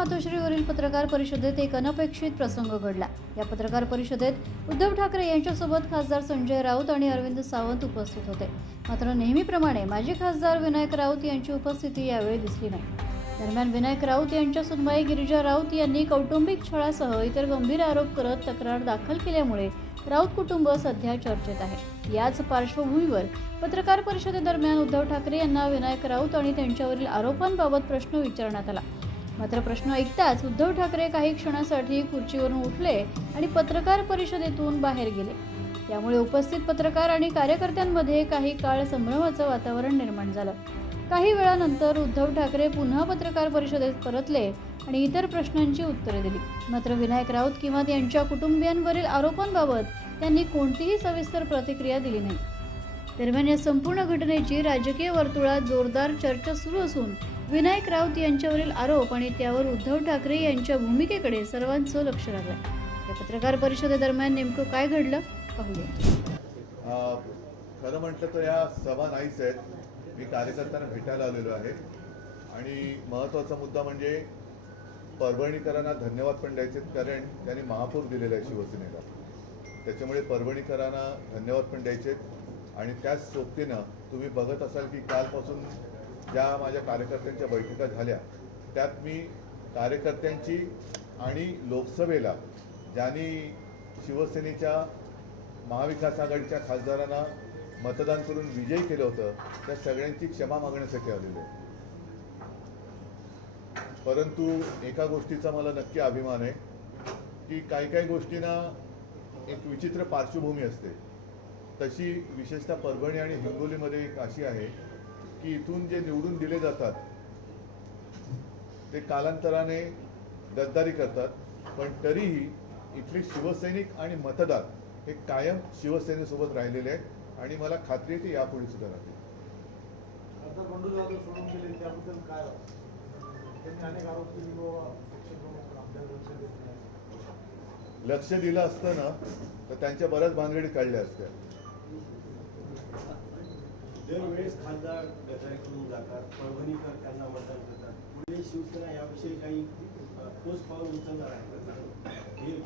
मातोश्रीवरील पत्रकार परिषदेत एक अनपेक्षित प्रसंग घडला। या पत्रकार परिषदेत उद्धव ठाकरे यांच्यासोबत खासदार संजय राऊत आणि अरविंद सावंत उपस्थित होते। मात्र नेहमीप्रमाणे माजी खासदार विनायक राऊत यांची उपस्थिती यावेळी दिसली नाही। दरम्यान विनायक राऊत यांच्या सुनबाई गिरिजा राऊत यांनी कौटुंबिक छळासह इतर गंभीर आरोप करत तक्रार दाखल केल्यामुळे राऊत कुटुंब सध्या चर्चेत आहे। याच पार्श्वभूमीवर पत्रकार परिषदेदरम्यान उद्धव ठाकरे यांना विनायक राऊत आणि त्यांच्यावरील आरोपांबाबत प्रश्न विचारण्यात आला। मात्र प्रश्न ऐकताच उद्धव ठाकरे काही क्षणासाठी खुर्चीवरून उठले आणि पत्रकार परिषदेतून बाहेर गेले। त्यामुळे उपस्थित पत्रकार आणि कार्यकर्त्यांमध्ये काही काळ संभ्रमाचं वातावरण निर्माण झालं। काही वेळानंतर उद्धव ठाकरे पुन्हा पत्रकार परिषदेत परतले आणि इतर प्रश्नांची उत्तरे दिली। मात्र विनायक राऊत किंवा त्यांच्या कुटुंबियांवरील आरोपांबाबत त्यांनी कोणतीही सविस्तर प्रतिक्रिया दिली नाही। दरम्यान या संपूर्ण घटनेची राजकीय वर्तुळात जोरदार चर्चा सुरू असून विनायक राऊत यांच्यावरील आरोप आणि त्यावर उद्धव ठाकरे यांच्या भूमिकेकडे सर्वांचं लक्ष लागलं। या पत्रकार परिषदेदरम्यान नेमकं काय घडलं पाहूया। खरं म्हटलं तर या सभा नाहीच आहेत। मी कार्यकर्त्यांना भेटायला आलेलो आहे आणि महत्त्वाचा मुद्दा म्हणजे परभणीकरांना धन्यवाद पण द्यायचे, कारण त्यांनी महापूर दिलेला आहे शिवसेनेला। त्याच्यामुळे परभणीकरांना धन्यवाद पण द्यायचे आणि त्याच सोबतीनं तुम्ही बघत असाल की कालपासून ज्या माझ्या कार्यकर्त्यांच्या बैठका झाल्या त्यात मी कार्यकर्त्यांची आणि लोकसभेला ज्यांनी शिवसेनेच्या महाविकास आघाडीच्या खासदारांना मतदान करून विजयी केलं होतं त्या सगळ्यांची क्षमा मागण्यासाठी आलेलो आहे। परंतु एका गोष्टीचा मला नक्की अभिमान आहे की काही गोष्टींना एक विचित्र पार्श्वभूमी असते। तशी विशेषतः परभणी आणि हिंगोलीमध्ये एक अशी आहे की इथून जे निवडून दिले जातात ते कालांतराने गद्दारी करतात, पण तरीही इथले शिवसैनिक आणि मतदार हे कायम शिवसेनेसोबत राहिलेले आहेत आणि मला खात्री आहे की यापुढे सुद्धा राहतील। लक्ष दिलं असतं ना तर त्यांच्या बऱ्याच भानगडी काढल्या असत्या। दरवेळेस खासदार गद्दारीकडून जातात, परभणीकर त्यांना मतदान करतात, पुढे शिवसेना याविषयी काही ठोस पाऊल उचलणार आहे?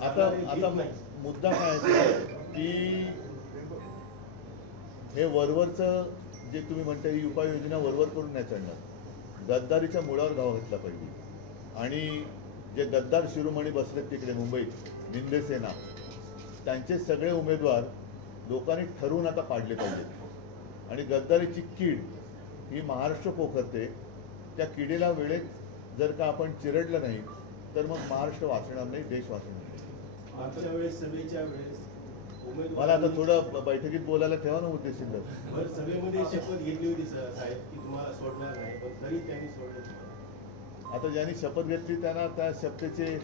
आता मुद्दा काय आहे की हे वरवरचं जे तुम्ही म्हणता ही उपाययोजना वरवर करून नाही चालणार। गद्दारीच्या मुळावर घाव घातला पाहिजे आणि जे गद्दार शिरोमणी बसलेत तिकडे मुंबईत निंदे सेना, त्यांचे सगळे उमेदवार लोकांनी ठरवून आता पाडले पाहिजेत आणि गद्दारीची कीड ही महाराष्ट्र पोखरते। त्या किडीला वेळेत जर का आपण चिरडलं नाही तर मग महाराष्ट्र वाचणार नाही, देश वाचणार नाही। मागच्या वेळेस सभेच्या वेळेस मला आता थोडं बैठकीत बोलायला ठेवा ना उद्देशित। सभेमध्ये शपथ घेतली होती साहेब की तुम्हाला सोडणार नाही, पण तरी त्यांनी सोडलं। आता ज्यांनी शपथ घेतली त्यांना त्या शपथेचे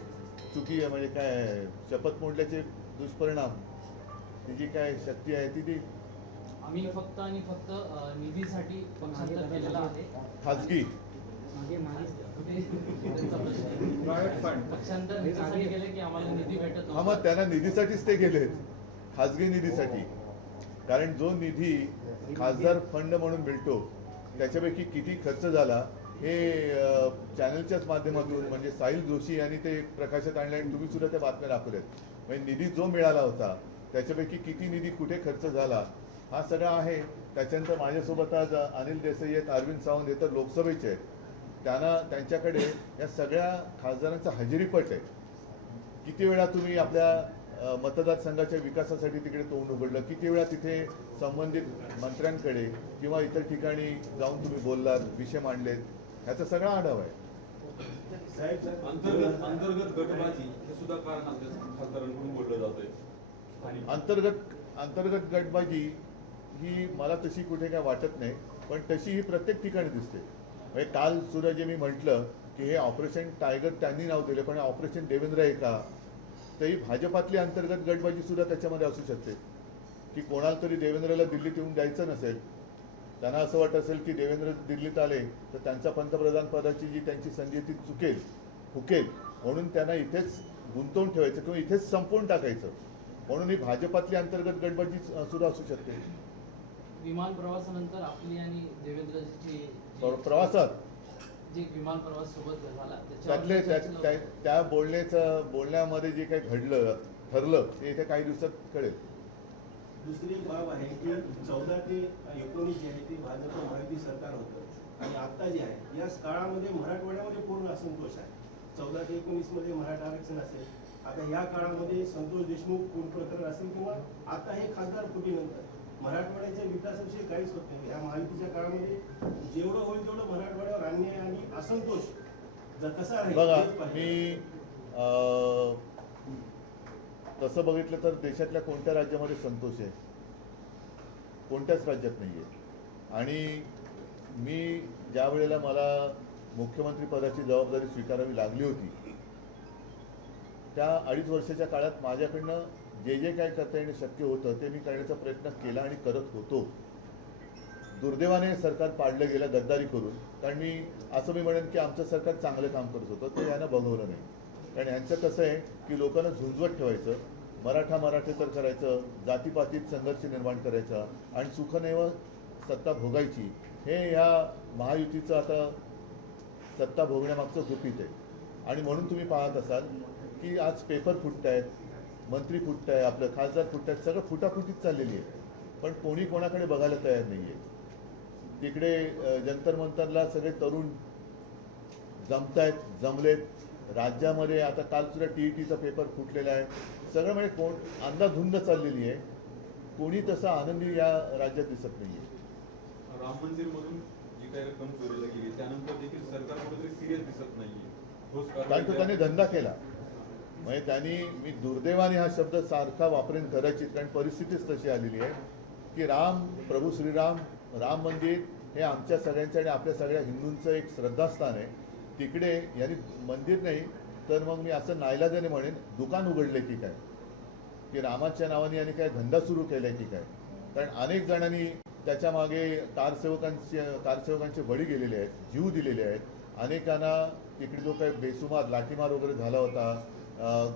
चुकी म्हणजे काय शपथ मोडल्याचे दुष्परिणाम तिची काय शक्ती आहे ती आम्ही फक्त आणि फक्त निधीसाठी पक्षांतर केलेला आहे। खाजगी पक्षांतर निधीसाठी केले की आम्हाला निधी भेटत हा, मग त्यांना निधीसाठीच ते गेलेत, खाजगी निधीसाठी। कारण जो निधी खासदार फंड म्हणून मिळतो त्याच्यापैकी किती खर्च झाला हे चॅनलच्याच माध्यमातून म्हणजे साहिल जोशी यांनी ते प्रकाशात आणले आणि तुम्ही सुद्धा त्या बातम्या दाखवल्यात। म्हणजे निधी जो मिळाला होता त्याच्यापैकी किती निधी कुठे खर्च झाला हा सगळा आहे। त्याच्यानंतर माझ्यासोबत आज अनिल देसाई आहेत, अरविंद सावंत हे तर लोकसभेचे आहेत, त्यांच्याकडे या सगळ्या खासदारांचा हजेरीपट आहे। किती वेळा तुम्ही आपल्या मतदारसंघाच्या विकासासाठी तिकडे तोंड उघडलं, किती वेळा तिथे संबंधित मंत्र्यांकडे किंवा इतर ठिकाणी जाऊन तुम्ही बोललात, विषय मांडलेत, ह्याचा सगळा आढावा आहे। साहेब अंतर्गत गटबाजी हे सुद्धा कारण असल्याचं खासदारांकडून बोललं जातंय। अंतर्गत गटबाजी ही मला तशी कुठे काय वाटत नाही, पण तशी ही प्रत्येक ठिकाणी दिसते। म्हणजे काल सुद्धा जे मी म्हटलं की हे ऑपरेशन टायगर त्यांनी नाव दिले, पण ऑपरेशन देवेंद्र आहे का, तर ही भाजपातली अंतर्गत गटबाजी सुद्धा त्याच्यामध्ये असू शकते की कोणाला तरी देवेंद्रला दिल्लीत येऊन द्यायचं नसेल, त्यांना असं वाटत असेल की देवेंद्र दिल्लीत आले तर त्यांचा पंतप्रधान पदाची जी त्यांची संधी ती फुकेल म्हणून त्यांना इथेच गुंतवून ठेवायचं किंवा इथेच संपवून टाकायचं, म्हणून ही भाजपातली अंतर्गत गटबाजी सुद्धा असू शकते। विमान प्रवासानंतर आपली आणि देवेंद्रची प्रवासात जे विमान प्रवास सोबत झाला त्यातले त्या बोलण्यामध्ये जे काही ठरलं ते येत्या काही दिवसात कळेल. दुसरी बाब आहे की 14 ते 19 जे आहे ते भाजप महायुती सरकार होतं आणि आता जे आहे या काळामध्ये मराठवाड्यामध्ये पूर्ण असंतोष आहे. 14 ते 19 मध्ये मराठा आरक्षण असेल, आता या काळामध्ये संतोष देशमुख खून प्रकरण असेल किंवा आता हे खासदार फुटीनंतर मराठवाड्याच्या विकासाविषयी काहीच होत नाही. या महायुतीच्या काळामध्ये जेवढं होईल तेवढं मराठवाड्यावर अन्याय आणि असंतोष कसा राहील बघा, तेच पाहिजे. मी तसं बघितलं तर देशातल्या कोणत्या राज्यामध्ये संतोष आहे? कोणत्याच राज्यात नाहीये. आणि मी ज्या वेळेला मला मुख्यमंत्री पदाची जबाबदारी स्वीकारावी लागली होती त्या 2.5 वर्षाच्या काळात माझ्याकडनं जे काय करता येणं शक्य होतं ते मी करण्याचा प्रयत्न केला आणि करत होतो. दुर्दैवाने सरकार पाडलं गेलं गद्दारी करून. कारण मी म्हणेन की आमचं सरकार चांगलं काम करत होतं, ते यांना बघवलं नाही. कारण यांचं कसं आहे की लोकांना झुंजवत ठेवायचं, मराठेतर करायचं, जातीपातीत संघर्ष निर्माण करायचा आणि सुखनेव सत्ता भोगायची. हे ह्या महायुतीचं आता सत्ता भोगण्यामागचं गुपित आहे. आणि म्हणून तुम्ही पाहत असाल की आज पेपर फुटत आहेत, मंत्री फुटत आहे, आपलं खासदार फुटत आहेत, सगळं फुटाफुटीत चाललेली आहे. पण कोणी कोणाकडे बघायला तयार नाही आहे. तिकडे जंतर मंतरला सगळे तरुण जमलेत. राज्यामध्ये आता काल सुद्धा TETचा पेपर फुटलेला आहे. सगळं म्हणजे कोण अंधाधुंद चाललेली आहे. कोणी तसा आनंदी या राज्यात दिसत नाहीये. राम मंदिर मधून जी काही रक्कम चोरीला गेली त्यानंतर देखील सरकार कुठेतरी सिरियस दिसत नाहीये. कारण तो त्याने धंदा केला. म्हणजे त्यांनी, मी दुर्दैवाने हा शब्द सारखा वापरेन कदाचित, कारण परिस्थितीच तशी आलेली आहे की प्रभू श्रीराम राम मंदिर हे आमच्या सगळ्यांचं आणि आपल्या सगळ्या हिंदूंचं एक श्रद्धास्थान आहे. तिकडे यांनी मंदिर नाही तर मग मी असं नाईलाजाने म्हणेन दुकान उघडले की काय, की रामाच्या नावाने यांनी काय धंदा सुरू केलाय की काय. कारण अनेक जणांनी त्याच्या मागे कारसेवकांचे बळी गेलेले आहेत, जीव दिलेले आहेत. अनेकांना तिकडे जो काही बेसुमार लाठीमार वगैरे झाला होता,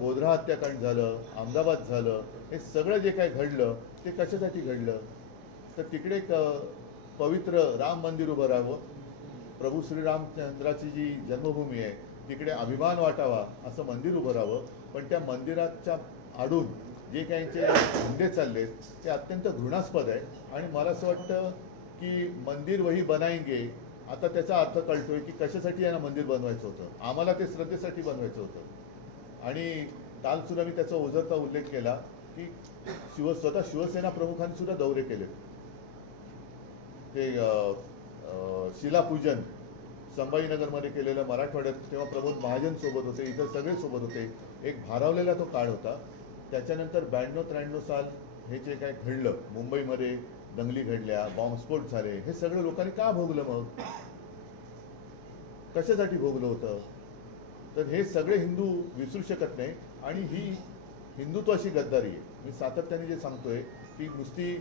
गोधरा हत्याकांड झालं, अहमदाबाद झालं, हे सगळं जे काय घडलं ते कशासाठी घडलं? तर तिकडे एक पवित्र राम मंदिर उभं राहावं, प्रभू श्रीरामचंद्राची जी जन्मभूमी आहे तिकडे अभिमान वाटावा असं मंदिर उभं राहावं. पण त्या मंदिराच्या आडून जे काहींचे धंदे चाललेत ते अत्यंत घृणास्पद आहे. आणि मला असं वाटतं की मंदिर वही बनाएंगे, आता त्याचा अर्थ कळतोय की कशासाठी यांना मंदिर बनवायचं होतं. आम्हाला ते श्रद्धेसाठी बनवायचं होतं. आणि काल सुद्धा मी त्याचा ओझरता उल्लेख केला की स्वतः शिवसेना प्रमुखांनी सुद्धा दौरे केले. ते शिलापूजन संभाजीनगरमध्ये केलेलं मराठवाड्यात, तेव्हा प्रमोद महाजन सोबत होते, इतर सगळे सोबत होते. एक भारावलेला तो काळ होता. त्याच्यानंतर 92-93 साल हे जे काय घडलं, मुंबईमध्ये दंगली घडल्या, बॉम्बस्फोट झाले, हे सगळं लोकांनी का भोगलं? मग कशासाठी भोगलं होतं? तर हे सगळे हिंदू विसरू शकत नाही. आणि ही हिंदुत्वाची गद्दारी आहे. मी सातत्याने जे सांगतोय की नुसती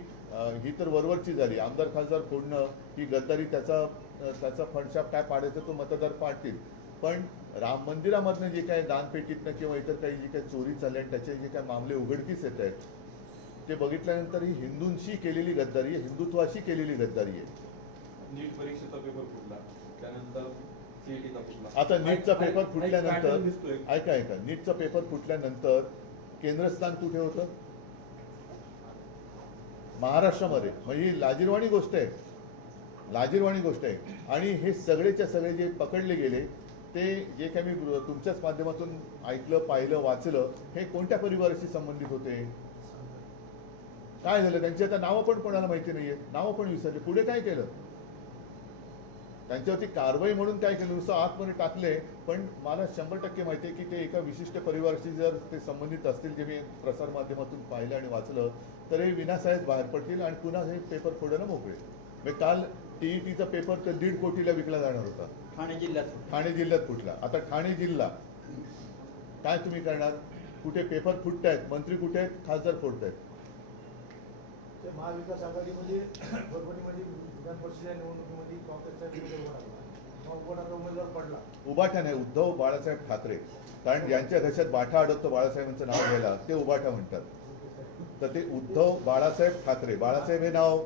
ही तर वरवरची झाली, आमदार खासदार फोडणं ही गद्दारी, त्याचा फंडशाप काय पाडायचं तो मतदार पाडतील. पण राम मंदिरामधनं जे काय दानपेटीतनं किंवा इतर काही जी काही चोरी चालली आणि त्याचे जे काही मामले उघडकीस येत आहेत ते बघितल्यानंतर ही हिंदूंशी केलेली गद्दारी आहे, हिंदुत्वाशी केलेली गद्दारी आहे. नीट परीक्षेचा पेपर फुटला, त्यानंतर CETचा फुटला. आता नीटचा पेपर फुटल्यानंतर ऐका नीटचा पेपर फुटल्यानंतर केंद्रस्थान कुठे होतं? महाराष्ट्रामध्ये. म्हणजे ही लाजिरवाणी गोष्ट आहे, लाजिरवाणी गोष्ट आहे. आणि हे सगळेच्या सगळे जे पकडले गेले ते जे काही मी तुमच्याच माध्यमातून ऐकलं, पाहिलं, वाचलं, हे कोणत्या परिवाराशी संबंधित होते? काय झालं? त्यांची आता नावं पण कोणाला माहिती नाहीये, नावं पण विसरले. पुढे काय केलं? त्यांच्यावरती कारवाई म्हणून काय केलं? नुसतं आतमध्ये टाकले. पण मला 100% माहिती आहे की ते एका विशिष्ट परिवाराशी जर ते संबंधित असतील, जे मी प्रसारमाध्यमातून पाहिलं आणि वाचलं, तर हे विनासाहेब बाहेर पडतील आणि पुन्हा हे पेपर फोडायला मोकळे. म्हणजे काल TETचा पेपर तर 1.5 कोटीला विकला जाणार होता. ठाणे जिल्ह्यात फुटला. आता ठाणे जिल्हा काय तुम्ही करणार? कुठे पेपर फुटत आहेत, मंत्री कुठे आहेत, खासदार फोडत आहेत. महाविकास आघाडीमध्ये परभणीमध्ये विधान परिषद निवडणुकीमध्ये काँग्रेसचा उमेदवार पडला. उबाठा नाही, उद्धव बाळासाहेब ठाकरे. कारण ज्यांच्या घशात बाठा अडकतो बाळासाहेबांचं नाव घ्यायला ते उबाठा म्हणतात. तर ते उद्धव बाळासाहेब ठाकरे. बाळासाहेब हे नाव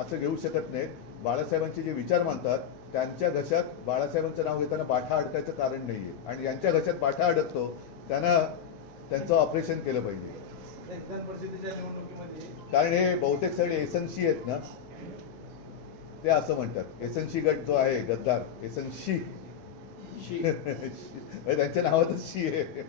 असं घेऊ शकत नाहीत. बाळासाहेबांचे जे विचार मानतात त्यांच्या घशात बाळासाहेबांचं नाव घेताना बाठा अडकायचं कारण नाहीये, आणि ज्यांच्या घशात बाठा अडकतो त्यांना त्यांचं ऑपरेशन केलं पाहिजे. विधान परिषदेच्या निवडणुकीमध्ये कारण हे बहुतेक सगळे एसनशी आहेत ना, ते असं म्हणतात. एसनशी गट जो आहे गद्दार, एसनशी त्यांच्या नावातच शी आहे.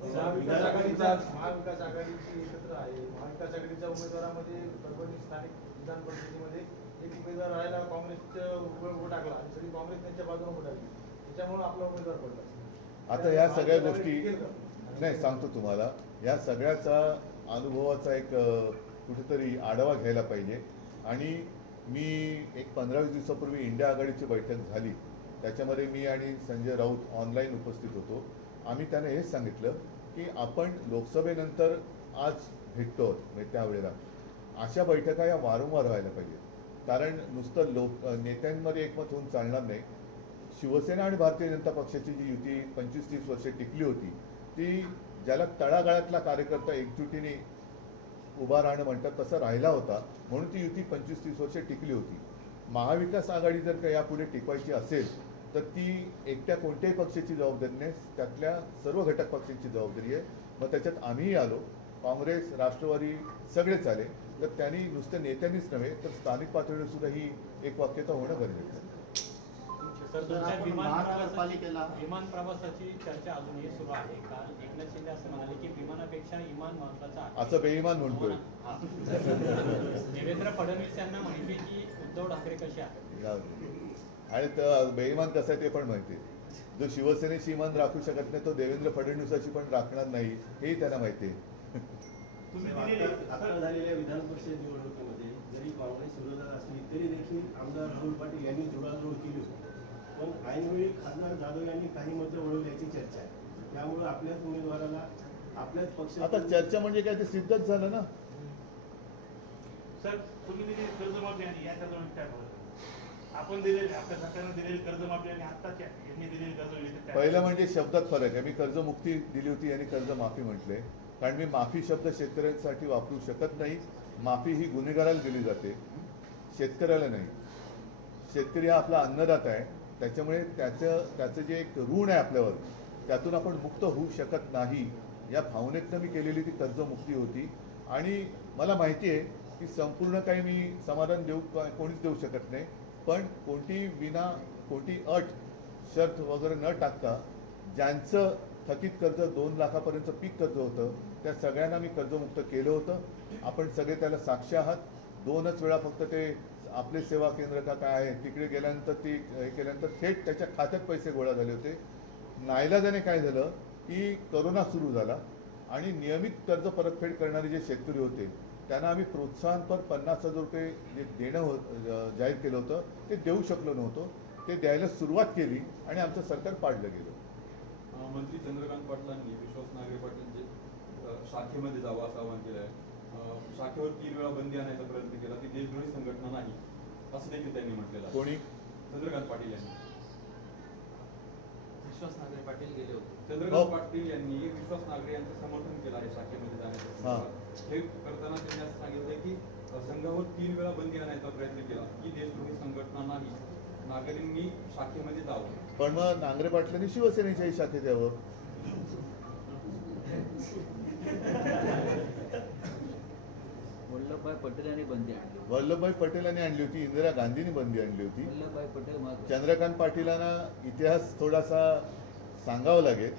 महाविकास आघाडीची एकत्र आहे. महाविकास आघाडीच्या उमेदवारामध्ये परभणी स्थानिक विधान परिषदेमध्ये एक उमेदवार राहायला काँग्रेसचं उभं टाकला आणि सगळी काँग्रेस त्यांच्या बाजूने उभं टाकली, त्याच्यामुळे आपला उमेदवार पडला. आता या सगळ्या गोष्टी नाही सांगतो तुम्हाला, या सगळ्याचा अनुभवाचा एक कुठेतरी आढावा घ्यायला पाहिजे. आणि मी एक 15-20 दिवसापूर्वी इंडिया आघाडीची बैठक झाली, त्याच्यामध्ये मी आणि संजय राऊत ऑनलाईन उपस्थित होतो. आम्ही त्यांना हेच सांगितलं की आपण लोकसभेनंतर आज भेटतो म्हणजे त्यावेळेला अशा बैठका या वारंवार व्हायला पाहिजेत. कारण नुसतं नेत्यांमध्ये एकमत होऊन चालणार नाही. शिवसेना आणि भारतीय जनता पक्षाची जी युती 25-30 वर्षे टिकली होती, ती ज्याला तळागाळातला कार्यकर्ता एकजुटीने उभा राहणं म्हणतात तसं राहिला होता, म्हणून ती युती 25-30 वर्षे टिकली होती. महाविकास आघाडी जर का यापुढे टिकवायची असेल तर ती एकट्या कोणत्याही पक्षाची जबाबदारी नाही, त्यातल्या सर्व घटक पक्षांची जबाबदारी आहे. मग त्याच्यात आम्हीही आलो, काँग्रेस, राष्ट्रवादी सगळेच आले. तर त्यांनी नुसतं नेत्यांनीच नव्हे तर स्थानिक पातळीवर सुद्धा ही एकवाक्यता होणं गरजेचं आहे. सर, तुमच्या महानगरपालिकेला विमान प्रवासाची चर्चा अजूनही सुरू आहे. काल एकनाथ शिंदे असं म्हणाले की विमानापेक्षा विमान महत्वाचं आहे. असं बेईमान म्हणतोय. हा. देवेंद्र फडणवीस यांना माहिती आहे की उद्धव ठाकरे कसे आहेत. आणि बेईमान कसं आहे ते पण माहिती आहे. जो शिवसेनेशी इमान राखू शकत नाही तो देवेंद्र फडणवीसाची पण राखणार नाही, हेही त्यांना माहिती आहे. आता झालेल्या विधान परिषद निवडणुकीमध्ये जरी काँग्रेस विरोधात असली तरी देखील आमदार राहुल पाटील यांनी जुळाजुळ केली होती. पण ऐनवेळी खासदार जाधव यांनी काही मतं वळवल्याची चर्चा आहे. त्यामुळे आपल्याच उमेदवाराला आपल्याच पक्षात आता चर्चा म्हणजे काय, ते सिद्धच झालं ना. सर, तुम्ही दिलेली कर्जमाफी आणि याच्या दोन काय फरक? आपण दिलेली, आपल्या सरकारने दिलेली कर्जमाफी आणि आत्ताच्या यांनी दिलेली कर्जमाफी. पहिलं म्हणजे शब्दात फरक आहे. मी कर्जमुक्ती दिली होती आणि कर्जमाफी म्हटले, कारण मी माफी शब्द शेतकऱ्यांसाठी वापरू शकत नाही. माफी ही गुन्हेगाराला दिली जाते, शेतकऱ्याला नाही. शेतकरी हा आपला अन्नदाता आहे, त्याच्यामुळे त्याचं जे एक ऋण आहे आपल्यावर, त्यातून आपण मुक्त होऊ शकत नाही. या भावनेतनं मी केलेली ती कर्जमुक्ती होती. आणि मला माहिती आहे की संपूर्ण काही मी समाधान कोणीच देऊ शकत नाही, पण कोणती अट शर्त वगैरे न टाकता ज्यांचं थकीत कर्ज 2 लाखापर्यंत पीक कर्ज होतं त्या सगळ्यांना मी कर्जमुक्त केलं होतं. आपण सगळे त्याला साक्षी आहात. 2च वेळा फक्त ते आपले सेवा केंद्र का काय आहे तिकडे गेल्यानंतर ती हे केल्यानंतर थेट त्याच्या खात्यात पैसे गोळा झाले होते. नाईलाजाने काय झालं की करोना सुरू झाला आणि नियमित कर्ज परतफेड करणारे जे शेतकरी होते त्यांना आम्ही प्रोत्साहनपर 50,000 रुपये जे देणं जाहीर केलं होतं ते देऊ शकलो नव्हतो. ते द्यायला सुरुवात केली आणि आमचं सरकार पाडलं गेलं. मंत्री चंद्रकांत पाटलांनी विश्वास नागरे पाटील शाखेमध्ये जावं असं आवाहन केलं आहे. शाखेवर 3 वेळा बंदी आणायचा प्रयत्न केला, ती देशद्रोही संघटना नाही असं देखील त्यांनी म्हटलेलं आहे. कोणी? चंद्रकांत पाटील यांनी. विश्वास नागरे पाटील गेले होते. चंद्रकांत पाटील यांनी विश्वास नागरे यांचं समर्थन केलं आहे शाखेमध्ये जाण्याचं. हे करताना त्यांनी असं सांगितलं की संघावर 3 वेळा बंदी आणायचा प्रयत्न केला, ही देशद्रोही संघटना नाही, नागरिकांनी शाखेमध्ये जावं. पण मग नांगरे पाटलांनी शिवसेनेच्याही शाखेत यावं. वल्लभभाई पटेल यांनी बंदी आणली. वल्लभभाई पटेलांनी आणली होती, इंदिरा गांधींनी बंदी आणली होती. वल्लभभाई पटेल महत्त्वाचे. चंद्रकांत पाटीलांना इतिहास थोडासा सांगावा लागेल.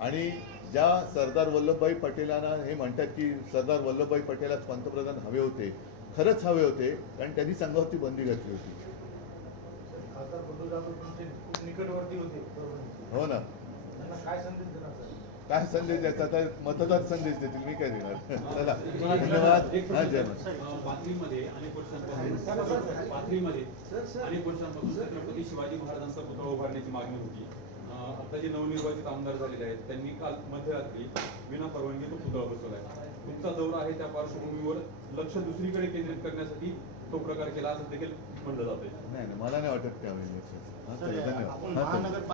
आणि ज्या सरदार वल्लभभाई पटेलांना हे म्हणतात की सरदार वल्लभभाई पटेलच पंतप्रधान हवे होते, खरंच हवे होते, कारण त्यांनी संघावरती बंदी घातली होती. खासदार बंधू जाधव तुमचे खूप निकटवर्ती होते. हो ना. त्यांना काय संदेश देणार सर? काय संदेश द्यायचा? आता मतदार संदेश देतील, मी काय देणार. चला, धन्यवाद. हा, जय महाराज. पाथरीमध्ये अनेक वर्षांपासून छत्रपती शिवाजी महाराजांचा पुतळा उभारण्याची मागणी होती. आता जे नवनिर्वाचित आमदार झालेले आहेत त्यांनी काल मध्यरात्री विना परवानगी तो पुतळा बसवलाय. तुमचा दौरा आहे त्या पार्श्वभूमीवर लक्ष दुसरीकडे केंद्रित करण्यासाठी तो प्रकार केला असं देखील म्हणलं जातंय. नाही, मला नाही वाटत त्यावेळी. धन्यवाद.